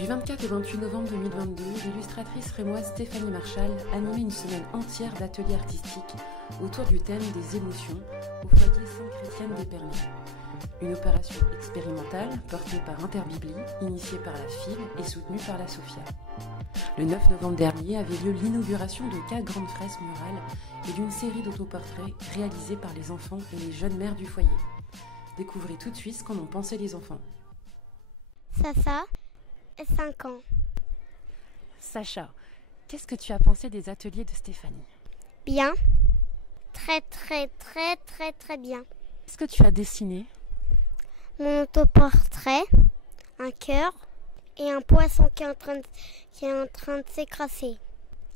Du 24 au 28 novembre 2022, l'illustratrice rémoise Stéphanie Marchal animait une semaine entière d'ateliers artistiques autour du thème des émotions au foyer Sainte-Chrétienne d'Épernay. Une opération expérimentale portée par Interbibli, initiée par la FIL et soutenue par la SOFIA. Le 9 novembre dernier avait lieu l'inauguration de 4 grandes fresques murales et d'une série d'autoportraits réalisés par les enfants et les jeunes mères du foyer. Découvrez tout de suite ce qu'en ont pensé les enfants. Sacha, 5 ans. Sacha, qu'est-ce que tu as pensé des ateliers de Stéphanie? Bien. Très bien. Qu'est-ce que tu as dessiné? Mon autoportrait, un cœur et un poisson qui est en train de s'écraser.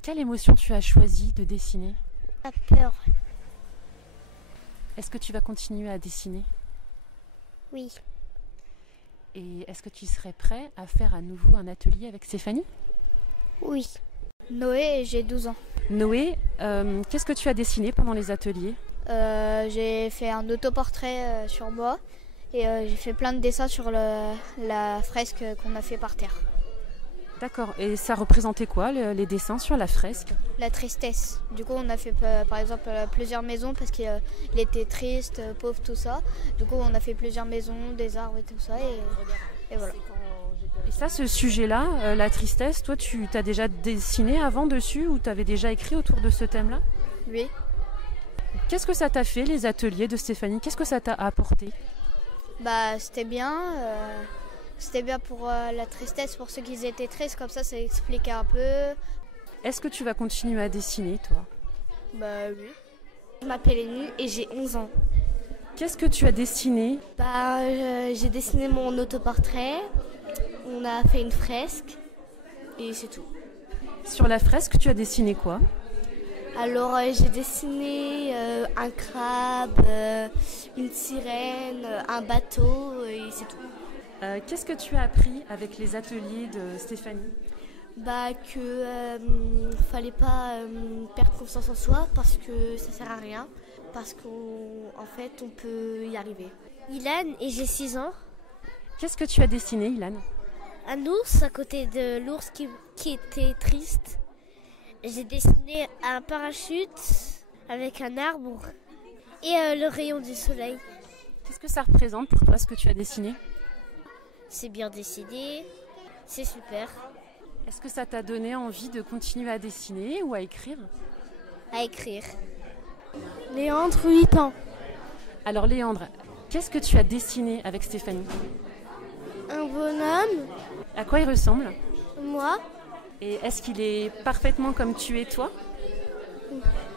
Quelle émotion tu as choisi de dessiner? La peur. Est-ce que tu vas continuer à dessiner? Oui. Et est-ce que tu serais prêt à faire à nouveau un atelier avec Stéphanie? Oui. Noé et j'ai 12 ans. Noé, qu'est-ce que tu as dessiné pendant les ateliers? J'ai fait un autoportrait sur moi et j'ai fait plein de dessins sur la fresque qu'on a fait par terre. D'accord, et ça représentait quoi les dessins sur la fresque? La tristesse. Du coup on a fait par exemple plusieurs maisons parce qu'il était triste, pauvre, tout ça. Du coup on a fait plusieurs maisons, des arbres et tout ça et voilà. Et ça, ce sujet-là, la tristesse, toi tu t'as déjà dessiné avant dessus ou tu avais déjà écrit autour de ce thème-là? Oui. Qu'est-ce que ça t'a fait les ateliers de Stéphanie? Qu'est-ce que ça t'a apporté? Bah c'était bien. C'était bien pour la tristesse, pour ceux qui étaient tristes, comme ça expliquait un peu. Est-ce que tu vas continuer à dessiner, toi? Bah oui. Je m'appelle Enu et j'ai 11 ans. Qu'est-ce que tu as dessiné? J'ai dessiné mon autoportrait, on a fait une fresque et c'est tout. Sur la fresque, tu as dessiné quoi? Alors j'ai dessiné un crabe, une sirène, un bateau et c'est tout. Qu'est-ce que tu as appris avec les ateliers de Stéphanie? Que fallait pas perdre confiance en soi parce que ça sert à rien, parce qu'en fait on peut y arriver. Ilan et j'ai 6 ans. Qu'est-ce que tu as dessiné, Ilan? Un ours à côté de l'ours qui était triste. J'ai dessiné un parachute avec un arbre et le rayon du soleil. Qu'est-ce que ça représente pour toi, ce que tu as dessiné? C'est bien dessiné, c'est super. Est-ce que ça t'a donné envie de continuer à dessiner ou à écrire? À écrire. Léandre, 8 ans. Alors Léandre, qu'est-ce que tu as dessiné avec Stéphanie? Un bonhomme. À quoi il ressemble? Moi? Et est-ce qu'il est parfaitement comme tu es toi?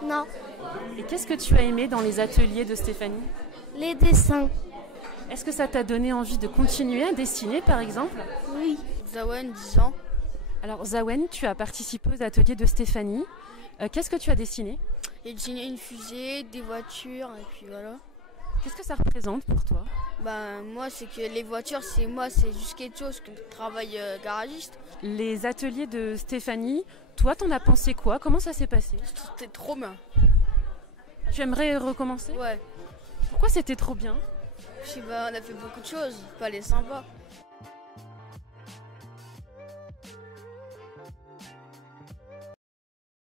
Non. Et qu'est-ce que tu as aimé dans les ateliers de Stéphanie? Les dessins. Est-ce que ça t'a donné envie de continuer à dessiner par exemple? Oui. Zawen, 10 ans. Alors Zawen, tu as participé aux ateliers de Stéphanie. Qu'est-ce que tu as dessiné? J'ai dessiné une fusée, des voitures et puis voilà. Qu'est-ce que ça représente pour toi? Moi c'est que les voitures c'est juste quelque chose que je travaille garagiste. Les ateliers de Stéphanie, toi t'en as pensé quoi? Comment ça s'est passé? C'était trop bien. Tu aimerais recommencer? Ouais. Pourquoi c'était trop bien? On a fait beaucoup de choses, fallait sympa.